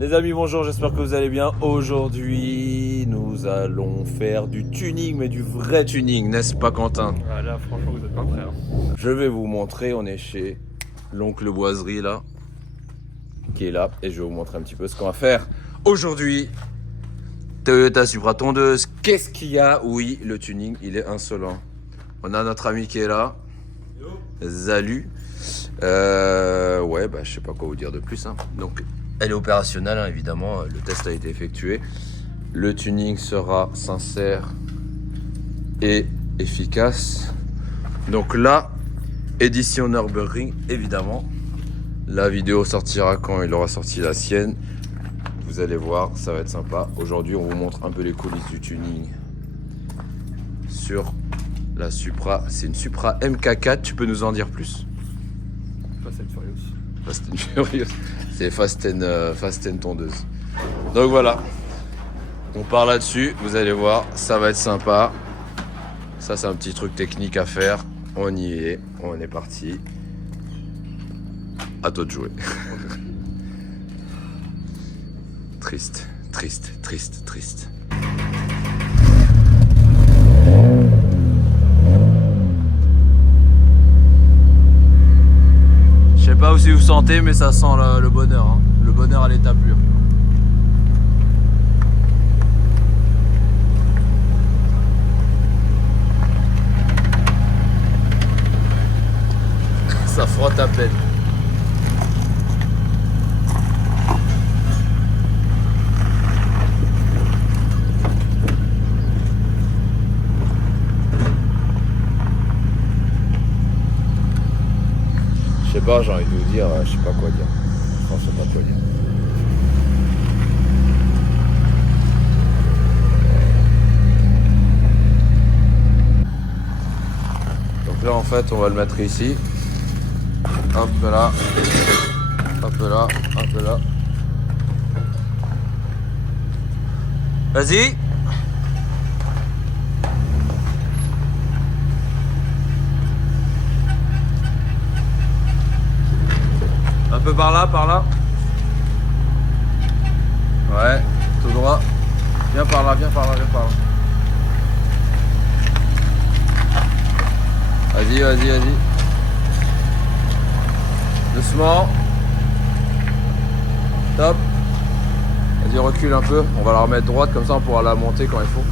Les amis, bonjour, j'espère que vous allez bien. Aujourd'hui, nous allons faire du tuning, mais du vrai tuning, n'est-ce pas Quentin? Ah là, franchement, vous êtes pas prêts. Je vais vous montrer, on est chez l'oncle Boiserie là, qui est là, et je vais vous montrer un petit peu ce qu'on va faire aujourd'hui. Toyota Supra tondeuse, qu'est-ce qu'il y a? Oui, le tuning, il est insolent. On a notre ami qui est là, Zalu. Ouais, bah je sais pas quoi vous dire de plus. Hein. Donc, elle est opérationnelle, hein, évidemment. Le test a été effectué. Le tuning sera sincère et efficace. Donc là, édition Nürburgring, évidemment. La vidéo sortira quand il aura sorti la sienne. Vous allez voir, ça va être sympa. Aujourd'hui, on vous montre un peu les coulisses du tuning sur la Supra. C'est une Supra MK4. Tu peux nous en dire plus? Fast and Furious. Fast and Furious. C'est Fast and tondeuse. Donc voilà. On part là-dessus. Vous allez voir, ça va être sympa. Ça, c'est un petit truc technique à faire. On y est. On est parti. À toi de jouer. Triste, triste, triste, triste. Je sais pas si vous sentez, mais ça sent le bonheur. Hein. Le bonheur à l'état pur. Ça frotte à peine. Je sais pas, j'ai envie de vous dire, je sais pas quoi dire. Je sais pas quoi dire. Donc là en fait on va le mettre ici. Hop là. Hop là. Hop là. Vas-y. Un peu par là, par là. Ouais, tout droit. Viens par là, viens par là, viens par là. Vas-y, vas-y, vas-y. Doucement. Top. Vas-y, recule un peu. On va la remettre droite, comme ça on pourra la monter quand il faut.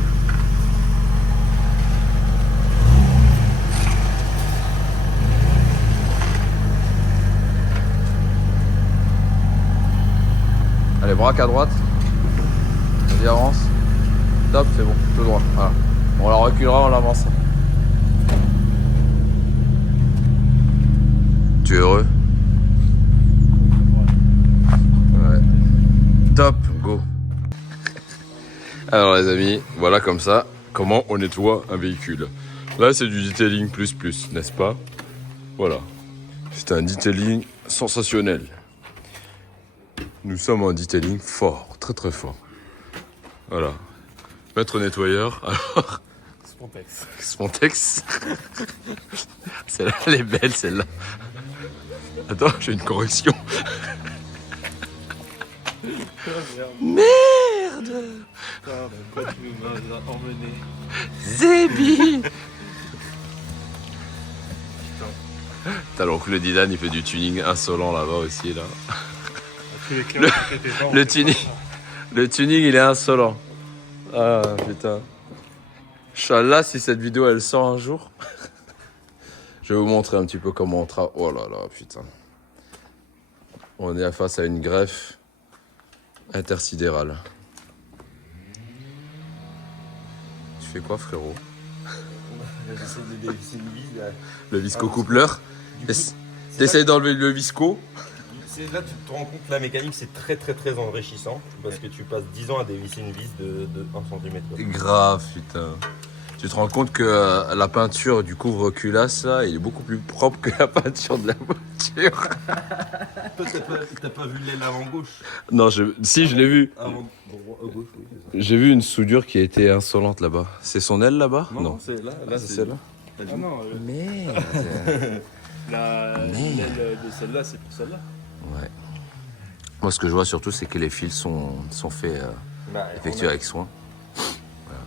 Allez, braque à droite. Vas-y, avance. Top, c'est bon, tout droit. Voilà. On la reculera, on l'avancera. Tu es heureux? Ouais. Top, go. Alors les amis, voilà comme ça, comment on nettoie un véhicule. Là, c'est du detailing plus, n'est-ce pas? Voilà. C'est un detailing sensationnel. Nous sommes en detailing fort, très très fort. Voilà. Maître nettoyeur, alors. Spontex. Spontex. Celle-là, elle est belle, celle-là. Attends, j'ai une correction. Merde. Quoi tu nous as emmené? Zébi. T'as l'oncle Dylan, il fait du tuning insolent là-bas aussi, là. Le tuning, il est insolent. Ah putain. Inch'Allah, si cette vidéo elle sort un jour, je vais vous montrer un petit peu comment on travaille. Oh là là, putain. On est face à une greffe intersidérale. Tu fais quoi, frérot? J'essaie de dévisser une vis. Le visco-coupleur. T'essayes d'enlever le visco. Là, tu te rends compte que la mécanique, c'est très enrichissant. Parce que tu passes 10 ans à dévisser une vis de 1 cm. Grave, putain. Tu te rends compte que la peinture du couvre-culasse, là, il est beaucoup plus propre que la peinture de la voiture. Toi, t'as pas vu l'aile avant gauche? Non, si, je l'ai vu. Avant gauche, oui, c'est ça. J'ai vu une soudure qui était insolente là-bas. C'est son aile là-bas? Non, c'est là C'est celle-là. Ah non, Merde. L'aile de celle-là, c'est pour celle-là. Ouais. Moi, ce que je vois surtout, c'est que les fils sont faits, effectués avec soin. Voilà.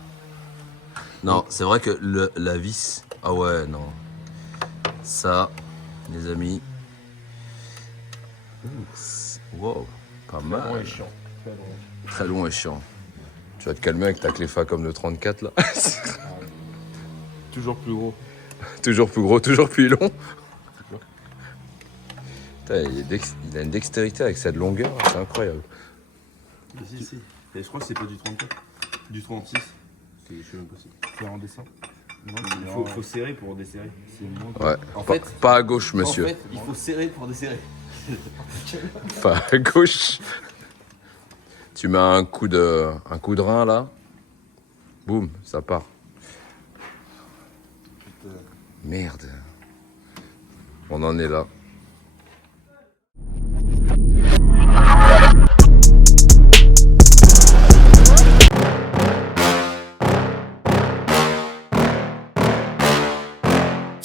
Non, c'est vrai que la vis... Ah ouais, non. Ça, les amis... Wow, pas mal. Long et chiant. Très long et chiant. Tu vas te calmer avec ta cléfa comme le 34 là. Toujours plus gros. Toujours plus gros, toujours plus long. Putain, il a une dextérité avec cette longueur, c'est incroyable. Si. Et je crois que c'est pas du 34, du 36. Je sais même pas si. C'est en dessin. Il faut serrer pour desserrer. Ouais. En Pas, fait, pas à gauche, monsieur. En fait, il faut serrer pour desserrer. Pas à gauche. Tu mets un coup de rein là. Boum, ça part. Merde. On en est là.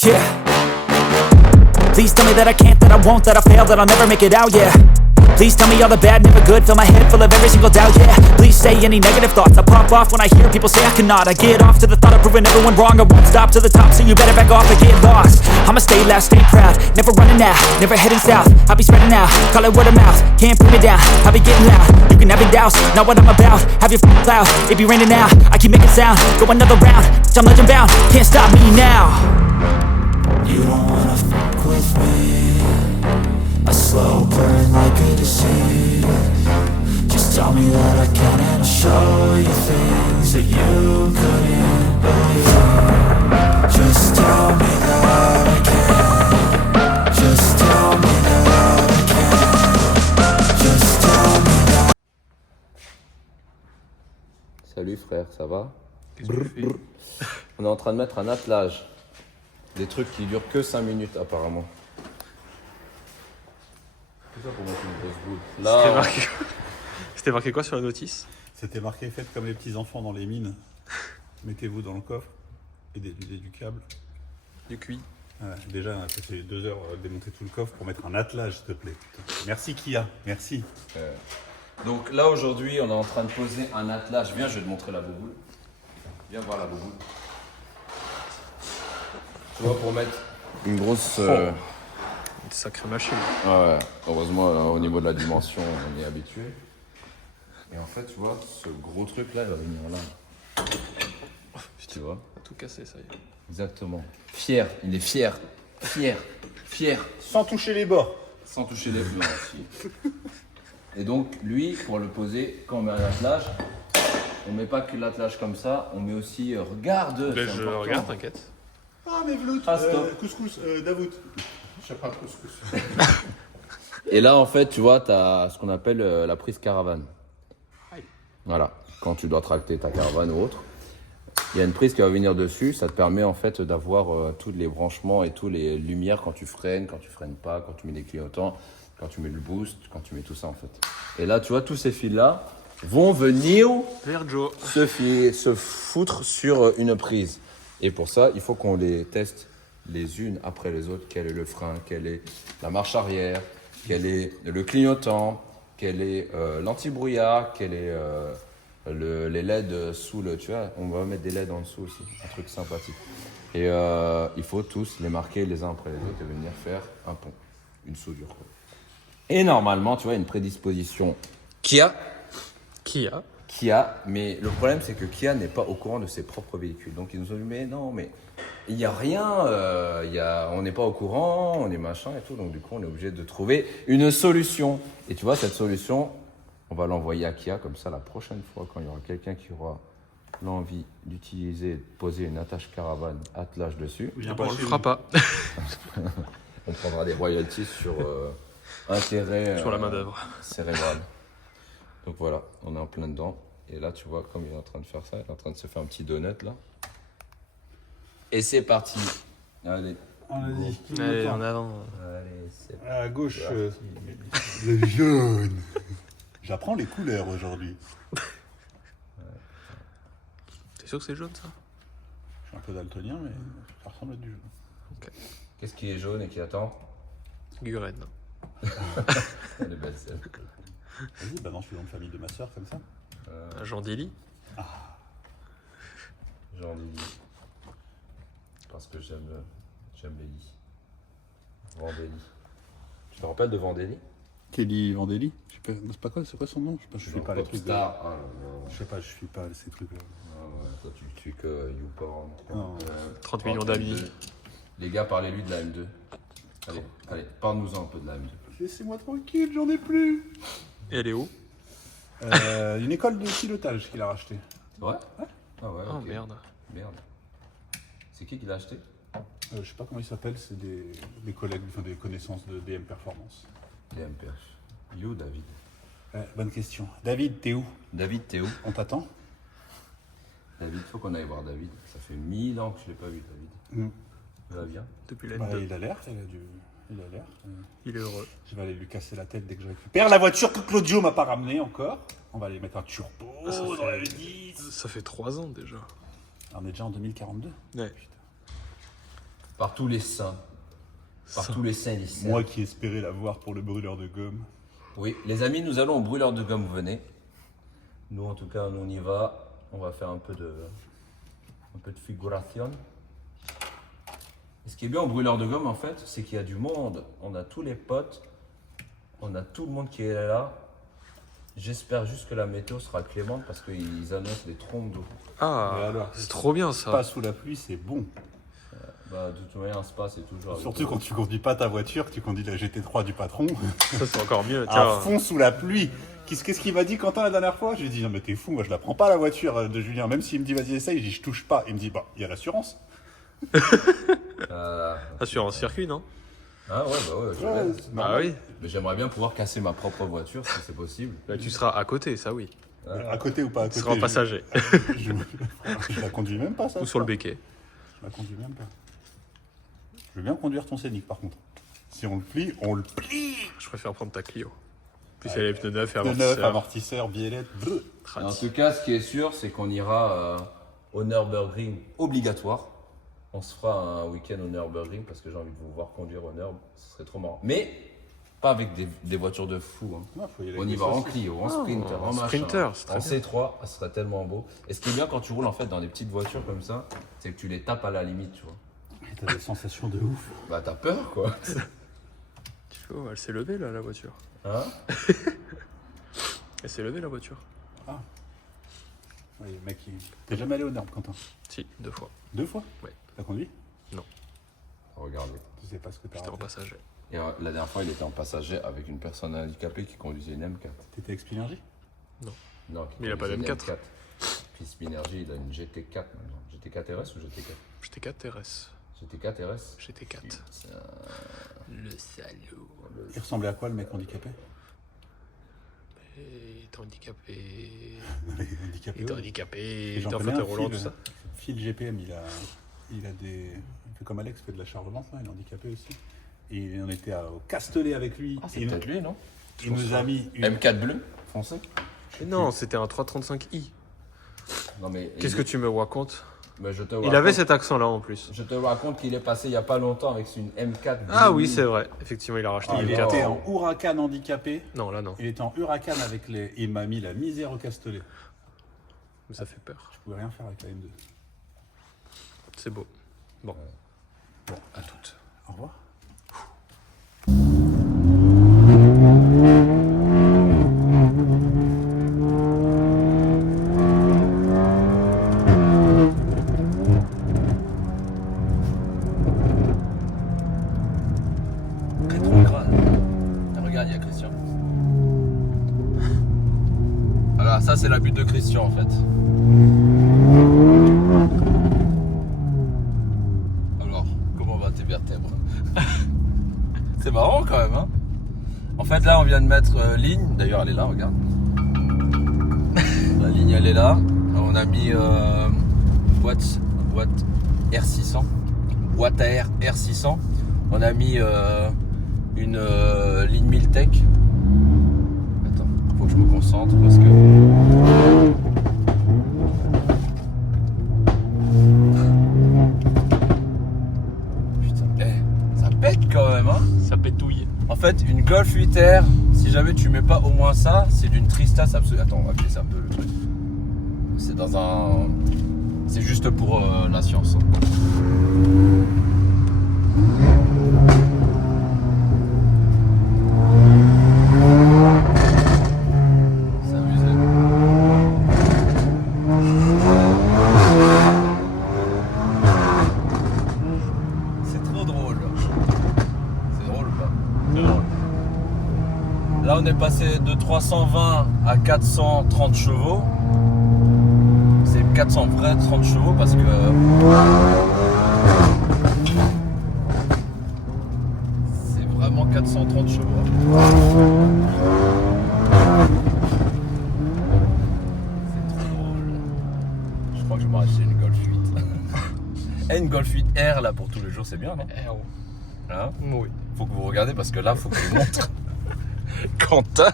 Yeah. Please tell me that I can't, that I won't, that I fail, that I'll never make it out, yeah. Please tell me all the bad, never good, fill my head full of every single doubt, yeah. Please say any negative thoughts, I pop off when I hear people say I cannot. I get off to the thought of proving everyone wrong, I won't stop to the top, so you better back off and get lost. I'ma stay loud, stay proud, never running out, never heading south. I'll be spreading out, call it word of mouth, can't put me down, I'll be getting loud. You can have your doubts, not what I'm about, have your cloud, it be raining now, I keep making sound, go another round, I'm legend bound, can't stop me now. You don't wanna fuck with me, a slow burn like a disease. Just tell me that I can and I'll show you things that you couldn't believe. Just tell me that I can. Just tell me that I can. Just tell me that. Salut frère, ça va? Qu'est-ce que tu fais? On est en train de mettre un attelage. Des trucs qui durent que 5 minutes apparemment. Tout ça pour mettre une grosse boule. Là, C'était marqué quoi sur la notice? C'était marqué faites comme les petits enfants dans les mines. Mettez-vous dans le coffre et déduisez du câble. Du cuit. Ouais, déjà, ça fait 2 heures de démonter tout le coffre pour mettre un attelage, s'il te plaît. Putain. Merci Kia, merci. donc là aujourd'hui on est en train de poser un attelage. Viens, je vais te montrer la bouboule. Viens voir la bouboule. Tu vois, pour mettre une grosse... Une sacrée machine. Ouais, heureusement au niveau de la dimension on est habitué. Et en fait tu vois, ce gros truc là il va venir là. Tu vois? Tout cassé, ça y est. Exactement. Fier, il est fier. Fier. Sans toucher les bords. Sans toucher les fleurs aussi. Et donc lui, pour le poser, quand on met un attelage, on met pas que l'attelage comme ça, on met aussi regarde. Ben, c'est je important. regarde, t'inquiète. Ah mais vlout, Ah, stop. couscous, Davout. Je sais pas couscous. Et là en fait tu vois, tu as ce qu'on appelle la prise caravane. Voilà, quand tu dois tracter ta caravane ou autre. Il y a une prise qui va venir dessus, ça te permet en fait d'avoir tous les branchements et tous les lumières quand tu freines pas, quand tu mets des clignotants, quand tu mets le boost, quand tu mets tout ça en fait. Et là tu vois, tous ces fils là vont venir Vers Joe. se foutre sur une prise. Et pour ça, il faut qu'on les teste les unes après les autres. Quel est le frein, quelle est la marche arrière, quel est le clignotant, quel est l'anti-brouillard, quel est les LED sous le... Tu vois, on va mettre des LED en dessous aussi, un truc sympathique. Et il faut tous les marquer les uns après les autres et venir faire un pont, une soudure, quoi. Et normalement, tu vois, une prédisposition Kia, mais le problème c'est que Kia n'est pas au courant de ses propres véhicules. Donc ils nous ont dit mais non, mais il n'y a rien, on n'est pas au courant, on est machin et tout. Donc du coup on est obligé de trouver une solution. Et tu vois, cette solution, on va l'envoyer à Kia, comme ça la prochaine fois quand il y aura quelqu'un qui aura l'envie d'utiliser, de poser une attache caravane attelage dessus, On le fera pas. on prendra des royalties sur intérêt Sur la main d'œuvre. cérébral. Donc voilà, on est en plein dedans. Et là, tu vois, comme il est en train de faire ça, il est en train de se faire un petit donut là. Et c'est parti. Allez. Vas-y, Allez, en avant. Allez, c'est parti. à gauche, le jaune. J'apprends les couleurs aujourd'hui. T'es sûr que c'est jaune ça? Je suis un peu daltonien, mais ça ressemble à du jaune. Ok. Qu'est-ce qui est jaune et qui attend? Guren. Elle est belle celle. Vas-y, balance le nom de famille de ma soeur comme ça. Jean Dilly. Jean Lily. Parce que j'aime les lits. Vendélie. Tu te rappelles de Vendélie? Kelly Vandeli. Je sais pas, c'est quoi son nom? Je suis pas les trucs de... Popstar. Ah, non. Je sais pas, je suis pas ces trucs-là. Ah ouais, toi tu suis que YouPorn. Non. 30 millions d'amis. Les gars, parlez-lui de la M2. Allez, parle-nous-en un peu de la M2. Laissez-moi tranquille, j'en ai plus. Et elle est où? Une école de pilotage qu'il a racheté. Ouais. Ah ouais, Oh ok. merde. Merde. C'est qui l'a acheté? Je sais pas comment il s'appelle, c'est des collègues, enfin des connaissances de DM Performance. Les MPH. You, David. Bonne question. David, t'es où? David, t'es où? On t'attend? David, faut qu'on aille voir David. Ça fait 1000 ans que je l'ai pas vu, David. Ça va bien? Depuis la Bah, N2. il a l'air, il a l'air. Il est heureux. Je vais aller lui casser la tête dès que je récupère la voiture que Claudio m'a pas ramenée encore. On va aller mettre un turbo Ça dans fait- le 10. Ça fait 3 ans déjà. On est déjà en 2042. Ouais. Par tous les saints. Par tous les saints et les saints. Moi qui espérais la voir pour le brûleur de gomme. Oui, les amis, nous allons au brûleur de gomme, vous venez. Nous, en tout cas, nous, on y va. On va faire un peu de figuration. Et ce qui est bien au brûleur de gomme, en fait, c'est qu'il y a du monde. On a tous les potes. On a tout le monde qui est là. J'espère juste que la météo sera clémente parce qu'ils annoncent des trompes d'eau. Et Ah, alors, c'est trop bien ça. Pas sous la pluie, c'est bon. Bah, de toute manière, un spa, c'est toujours... avec Surtout l'eau. quand tu conduis pas ta voiture, tu conduis la GT3 du patron. Ça c'est encore mieux. À Tiens. fond sous la pluie. Qu'est-ce qu'il m'a dit Quentin la dernière fois? Je lui ai dit non mais t'es fou, moi je la prends pas la voiture de Julien. Même s'il me dit vas-y essaye, je dis je touche pas. Il me dit bah il y a l'assurance. Assurance circuit, non? Ah ouais, bah ouais, je l'ai. Bah oui. Mais j'aimerais bien pouvoir casser ma propre voiture si c'est possible. Bah, tu seras à côté, ça oui. À côté ou pas à Tu côté seras en passager. Je la conduis même pas ça. Ou sur le béquet. Je la conduis même pas. Je veux bien conduire ton Scénic par contre. Si on le plie, on le plie. Je préfère prendre ta Clio. Puis il y a les pneus neufs et De neuf, amortisseurs. amortisseur, biellette. En tout cas, ce qui est sûr, c'est qu'on ira au Nürburgring obligatoire. On se fera un week-end au Nürburgring parce que j'ai envie de vous voir conduire au Nürburgring. Ce serait trop marrant. Mais pas avec des voitures de fou. Hein. Non, faut y aller On avec y des va en saucisses. Clio, en Sprinter, en machin, Sprinter, c'est très en bien. C3. Ça serait tellement beau. Et ce qui est bien quand tu roules en fait dans des petites voitures comme ça, c'est que tu les tapes à la limite, tu vois. Et t'as des sensations de ouf. Bah t'as peur quoi. Oh, elle s'est levée là, la voiture. Hein? Elle s'est levée la voiture. Oui, mec, t'es jamais allé au Nord, Quentin? Si, 2 fois. 2 fois? Ouais. T'as conduit? Regardez. Tu sais pas ce que t'as J'étais en raté. passager. Et la dernière fois, il était en passager avec une personne handicapée qui conduisait une M4. T'étais avec Spinergie? Non, Mais il a pas conduisait une d'M4. M4. Puis Spinergy, il a une GT4 maintenant. GT4 RS ou GT4? J'étais 4 RS. GT4 RS? J'étais 4. Putain. Le salaud. Il ressemblait à quoi le mec handicapé? Il était handicapé. Handicapé, Il était ouais. handicapé. Et Il j'en était en connais fauteuil un, roulant, Phil, tout ça. Phil GPM, il a des... Il fait comme Alex, fait de la charge-lance, là, il est handicapé aussi. Et on était au Castellet avec lui. Ah, et c'est il, peut-être lui, non? il nous a mis une... M4 bleu, foncé? Mais non, c'était un 335i. Non, mais. Qu'est-ce que tu me racontes? Mais je te Il raconte- avait cet accent-là en plus. Je te raconte qu'il est passé il y a pas longtemps avec une M4. Ah bleue. oui, c'est vrai. Effectivement, il a racheté Ah, une Il d'accord. 4. était en huracan handicapé. Non, là non. Il était en huracan avec les... Il m'a mis la misère au Castellet. Mais ça fait peur. Je pouvais rien faire avec la M2. C'est beau. Bon. Bon, À toutes. au revoir. Rétrograde. Regarde, il y a Christian. Voilà, ça c'est la butte de Christian en fait. Alors, comment va tes vertèbres? C'est marrant quand même, hein? En fait, là, on vient de mettre ligne. D'ailleurs, elle est là, regarde. La ligne, elle est là. On a mis boîte R600. Boîte à air R600. On a mis une ligne Miltech. Attends, faut que je me concentre parce que... Putain, pétouille. En fait, une Golf 8R, si jamais tu mets pas au moins ça, c'est d'une tristesse absolue. Attends, on va baisser un peu le truc. C'est dans un... C'est juste pour la science. C'est amusé. C'est trop drôle. C'est drôle ou pas? Là, on est passé de 320 à 430 chevaux. C'est 400 vrais 30 chevaux parce que... C'est vraiment 430 chevaux. C'est trop drôle. Je crois que je vais m'acheter une Golf 8. Et une Golf 8R là pour tous les jours, c'est bien, non? Hein? Oui. Faut que vous regardez parce que là, faut que je vous montre. Quentin,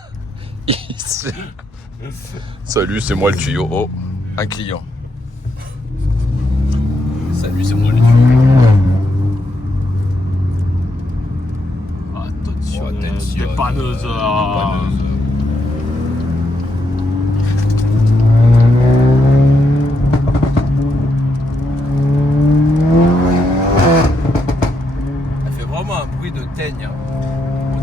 salut, c'est moi le tuyau. Oh, un client. Salut, c'est moi le tuyau. Attention, attention. Dépanneuse. Elle fait vraiment un bruit de teigne. Hein. On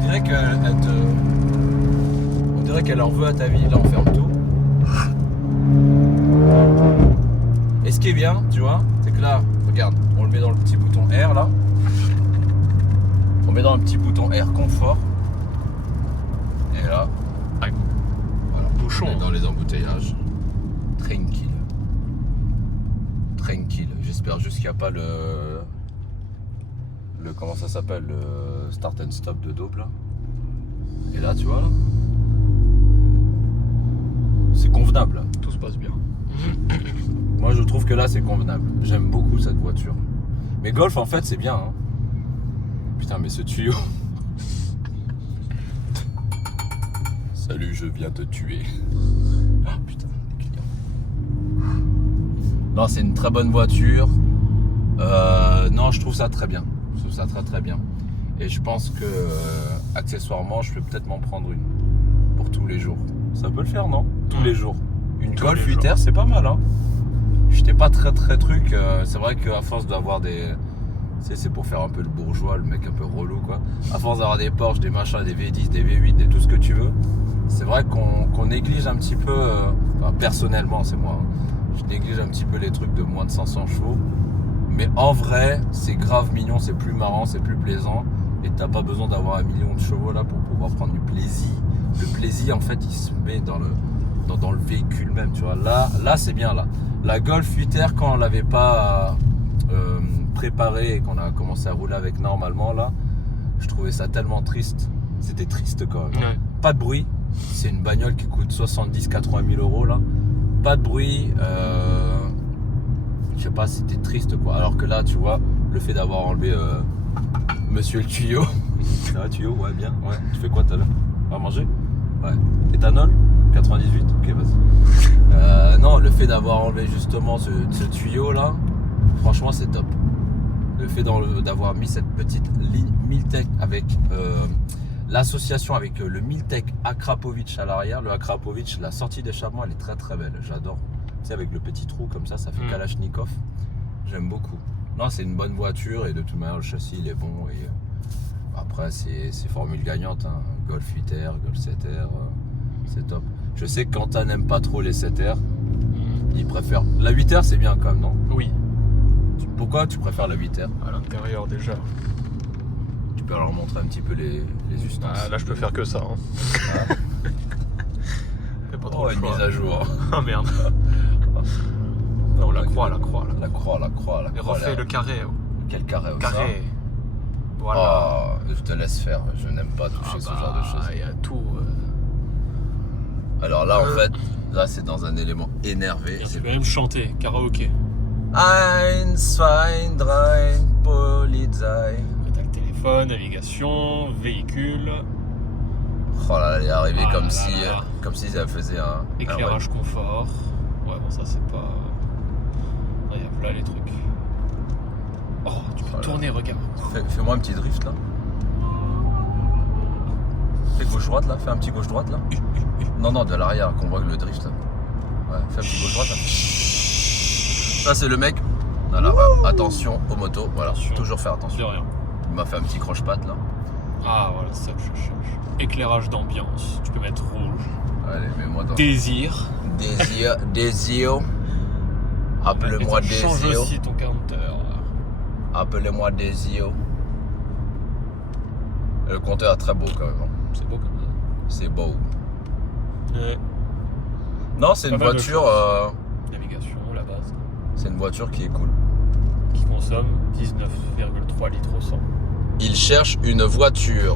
dirait qu'elle en veut à ta vie. Là, on ferme tout. Et ce qui est bien, tu vois, c'est que là, regarde, on le met dans le petit bouton R là. On met dans le petit bouton R confort. Et là, Voilà. Bouchon. on est dans les embouteillages. Tranquille. Tranquille. J'espère juste qu'il n'y a pas le comment ça s'appelle, le start and stop de dope là. Et là, tu vois là, c'est convenable. Tout se passe bien. Moi, je trouve que là, c'est convenable. J'aime beaucoup cette voiture. Mais Golf, en fait, c'est bien. Hein. Putain, mais ce tuyau. Salut, je viens te tuer. Ah putain, les clients. Non, c'est une très bonne voiture. Non, je trouve ça très bien. Je trouve ça très très bien. Et je pense que accessoirement, je peux peut-être m'en prendre une pour tous les jours. Ça peut le faire, non? Tous les jours. Une Tous Golf les 8R, c'est pas mal, hein. J'étais pas très très truc. C'est vrai qu'à force d'avoir des... Tu sais, c'est pour faire un peu le bourgeois, le mec un peu relou, quoi. À force d'avoir des Porsche, des machins, des V10, des V8, des tout ce que tu veux, c'est vrai qu'on néglige un petit peu... enfin, personnellement, c'est moi. Hein. Je néglige un petit peu les trucs de moins de 500 chevaux. Mais en vrai, c'est grave mignon, c'est plus marrant, c'est plus plaisant. Et t'as pas besoin d'avoir 1 million de chevaux là pour pouvoir prendre du plaisir. Le plaisir, en fait, il se met dans le véhicule même, tu vois. Là c'est bien, là. La Golf 8R, quand on l'avait pas préparée et qu'on a commencé à rouler avec normalement, là, je trouvais ça tellement triste. C'était triste quand même. Ouais. Pas de bruit. C'est une bagnole qui coûte 70-80 000 euros, là. Pas de bruit. Je sais pas, c'était triste, quoi. Alors que là, tu vois, le fait d'avoir enlevé Monsieur le tuyau. Ça va, tuyau? Ouais, bien. Ouais. Tu fais quoi tout à l'heure? On va manger? Ouais. Éthanol? 98? Ok, vas-y. Non, le fait d'avoir enlevé justement ce tuyau là, franchement, c'est top. Le fait d'avoir mis cette petite ligne Miltech avec l'association avec le Miltech Akrapovic à l'arrière. Le Akrapovic, la sortie d'échappement, elle est très très belle. J'adore. Tu sais, avec le petit trou comme ça fait Kalachnikov. J'aime beaucoup. Non, c'est une bonne voiture et de toute manière, le châssis il est bon. Et après, c'est formule gagnante. Hein. Golf 8R, Golf 7R, c'est top. Je sais que Quentin n'aime pas trop les 7R. Il préfère. La 8R, c'est bien quand même, non? Oui. Pourquoi tu préfères la 8R? À l'intérieur déjà. Tu peux leur montrer un petit peu les ustensiles. Ah, là, je peux faire que ça. Hein. Ah. Y'a pas trop Oh, de une choix. mise à jour. Ah merde. Non, la croix. La croix. Et refais le carré. Quel carré au Carré. ça Voilà. Oh, je te laisse faire. Je n'aime pas toucher ce genre de choses. Il y a tout. Alors là, en fait, là, c'est dans un élément énervé. Tu peux même chanter, karaoké. 1, 2, 3, Polizei. T'as le téléphone, navigation, véhicule, Oh là là, elle est arrivée Ah comme là si, là là. comme si ça faisait un éclairage confort. Ouais, bon, ça c'est pas. Il y a là les trucs. Oh, tu peux Voilà. tourner, regarde. Fais-moi un petit drift là. Fais gauche-droite là, fais un petit gauche-droite là. Non, de l'arrière, qu'on voit le drift là. Ouais, fais un petit gauche-droite là. Ça c'est le mec. Voilà, ouais. Attention aux motos, voilà, Attention. toujours faire De attention. rien. Il m'a fait un petit croche-patte là. Ah voilà, c'est ça que je cherche. Éclairage d'ambiance. Tu peux mettre rouge. Allez, mets-moi dans. Désir. Désir. Appelez-moi Et change Désir. aussi ton counter. Appelez-moi Désir. Le compteur est très beau quand même. Hein. C'est beau comme ça. C'est beau. Ouais. Non, c'est une Pas mal de voiture. Navigation, la base. C'est une voiture qui est cool. Qui consomme 19,3 litres au 100. Il cherche une voiture.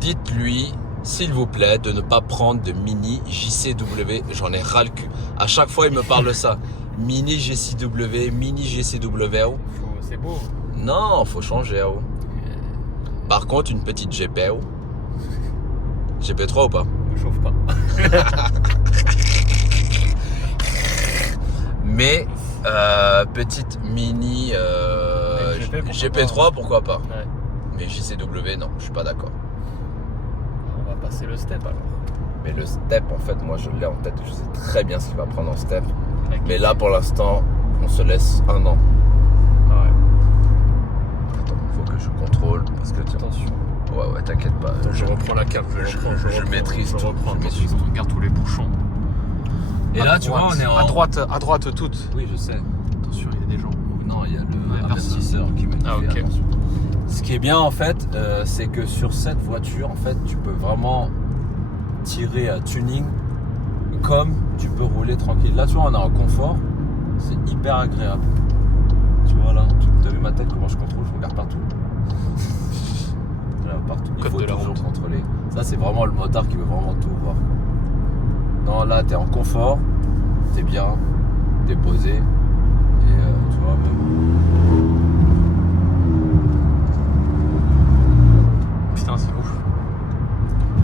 Dites-lui, s'il vous plaît, de ne pas prendre de Mini JCW. J'en ai ras le cul. À chaque fois, il me parle de ça. Mini JCW, Mini JCW. C'est beau. Non, faut changer. Oh. Par contre, une petite GP. GP3 ou pas? Ne chauffe pas. Mais petite Mini GP3, pourquoi pas? Ouais. Mais JCW, non, je suis pas d'accord. On va passer le step alors. Mais le step, en fait, moi je l'ai en tête. Je sais très bien ce qu'il va prendre en step. Avec Mais là, pour l'instant, on se laisse un an. Ouais. Attends, faut que je contrôle. Parce que tiens. Attention. Ouais, t'inquiète pas. Je reprends la carte. Je maîtrise tout. reprends. Je maîtrise Attention, regarde tous les bouchons. Et là, tu vois, on est en. À droite toutes. Oui, je sais. Attention, il y a des gens. Non, il y a le Ouais, avertisseur qui me dit Ah, ok. attention. Ce qui est bien, en fait, c'est que sur cette voiture, en fait, tu peux vraiment tirer à tuning comme tu peux rouler tranquille. Là, tu vois, on a un confort. C'est hyper agréable. Tu vois là, tu as vu ma tête, comment je contrôle, je regarde partout. Là, partout. Il Code faut de la toujours route. contrôler. Ça, c'est vraiment le motard qui veut vraiment tout voir. Non, là, t'es en confort, t'es bien, t'es posé. Et tu vois, même. Putain, c'est ouf.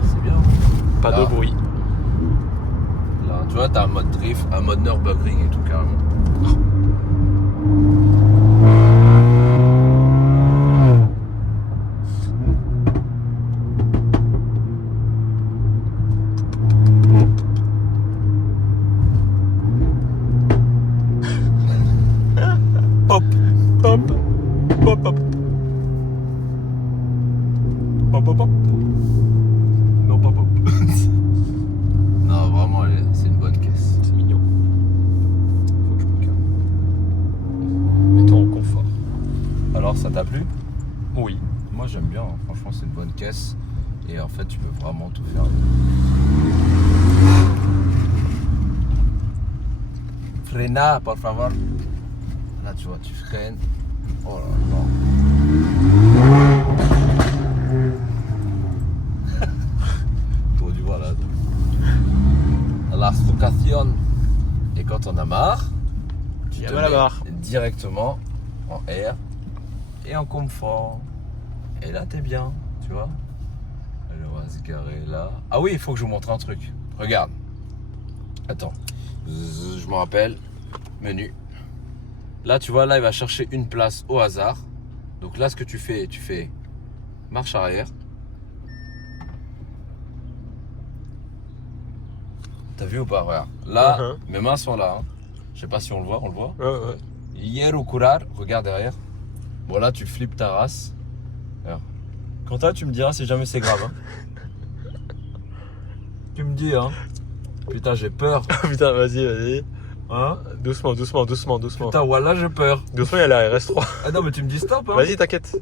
C'est bien. Pas Là. de bruit. Là, tu vois, t'as un mode drift, un mode Nürburgring et tout carrément. Pop, pop, pop, pop. Pop, pop, pop. Non, pas pop. Non, vraiment, c'est une bonne caisse. C'est mignon. Faut que je me calme. Mets-toi en confort. Alors, ça t'a plu? Oui. Moi, j'aime bien. Hein. Franchement, c'est une bonne caisse. Et en fait, tu peux vraiment tout faire. Frena, por favor. Là, tu vois, tu freines. Oh là là. T'aurais dû voir là. La strocation. Et quand on a marre, tu Y a te pas la mets barre. directement en air et en confort. Et là, t'es bien, tu vois. Alors, on va se garer là. Ah oui, il faut que je vous montre un truc. Regarde. Attends. Je me rappelle. Menu. Là, tu vois, là, il va chercher une place au hasard. Donc là, ce que tu fais marche arrière. T'as vu ou pas? Regarde. Là, mes mains sont là. Hein. Je sais pas si on le voit, Ouais, ouais. Hierro curar, regarde derrière. Bon, là, tu flippes ta race. Alors. Quentin, tu me diras si jamais c'est grave. Hein. Tu me dis, hein. Putain, j'ai peur. Putain, vas-y. Hein? Doucement. Putain, voilà, j'ai peur. Doucement, il y a la RS3. Ah non, mais tu me dis stop, hein. Vas-y, t'inquiète.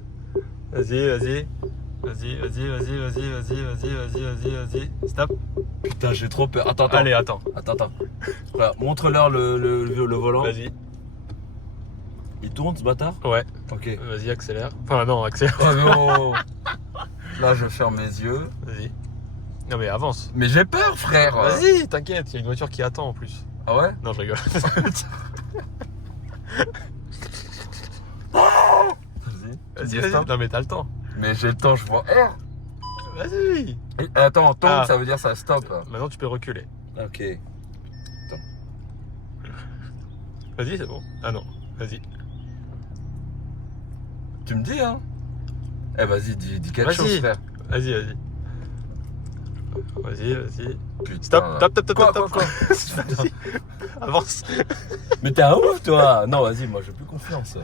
Vas-y. Stop. Putain, j'ai trop peur. Attends. Allez, attends. Attends. Voilà, montre-leur le volant. Vas-y. Il tourne, ce bâtard? Ouais. Ok. Vas-y, accélère. Enfin, non, accélère. Oh non. Là, je ferme mes yeux. Vas-y. Non, mais avance. Mais j'ai peur, frère. Vas-y, t'inquiète. Il y a une voiture qui attend en plus. Ah ouais? Non, je rigole. Vas-y. Vas-y. Non, mais t'as le temps. Mais j'ai le temps, je vois R. Vas-y. Attends, tombe, Ah. ça veut dire ça stop. Maintenant, tu peux reculer. Ok. Vas-y, c'est bon. Ah non, vas-y. Tu me dis, hein? Eh, vas-y, dis quelque Vas-y. chose, frère. Vas-y. Vas-y, vas-y. Putain. Stop. Quoi, Stop. quoi Vas-y. Avance. Mais t'es un ouf, toi. Non, vas-y, moi j'ai plus confiance.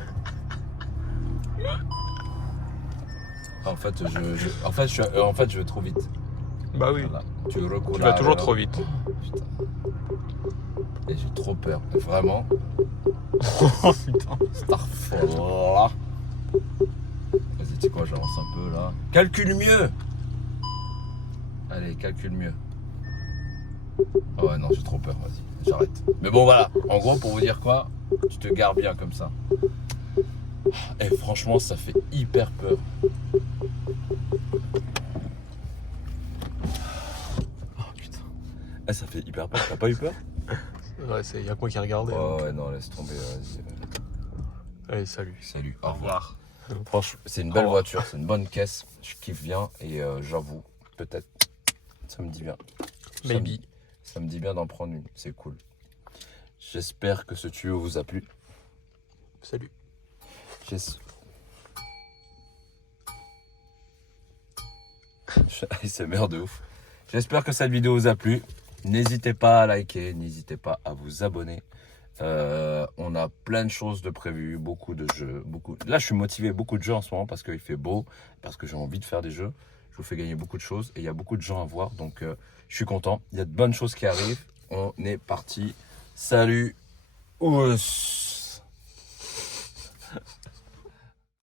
En fait, je vais trop vite. Bah oui. Voilà. Tu vas toujours trop vite. Putain. Et j'ai trop peur. Vraiment. Oh putain. Starfall. Vas-y, tu sais quoi, j'avance un peu là. Calcule mieux. Allez, calcule mieux. Oh ouais, non, j'ai trop peur, vas-y, j'arrête. Mais bon, voilà, en gros, pour vous dire quoi, tu te gares bien comme ça. Et franchement, ça fait hyper peur. Oh putain. Eh, ça fait hyper peur, t'as pas eu peur? Ouais, y'a que moi qui regardais. Oh ouais, non, laisse tomber, vas-y. Allez, salut. Salut, au revoir. Franchement, c'est une belle voiture, c'est une bonne caisse, je kiffe bien et j'avoue, peut-être, ça me dit bien. Maybe. Ça me dit bien d'en prendre une, c'est cool. J'espère que ce tuyau vous a plu. Salut. ASMR de ouf. J'espère que cette vidéo vous a plu. N'hésitez pas à liker, n'hésitez pas à vous abonner. On a plein de choses de prévues, beaucoup de jeux. Là, je suis motivé, beaucoup de jeux en ce moment parce qu'il fait beau, parce que j'ai envie de faire des jeux. Je vous fais gagner beaucoup de choses et il y a beaucoup de gens à voir. Donc, je suis content. Il y a de bonnes choses qui arrivent. On est parti. Salut. Ouss.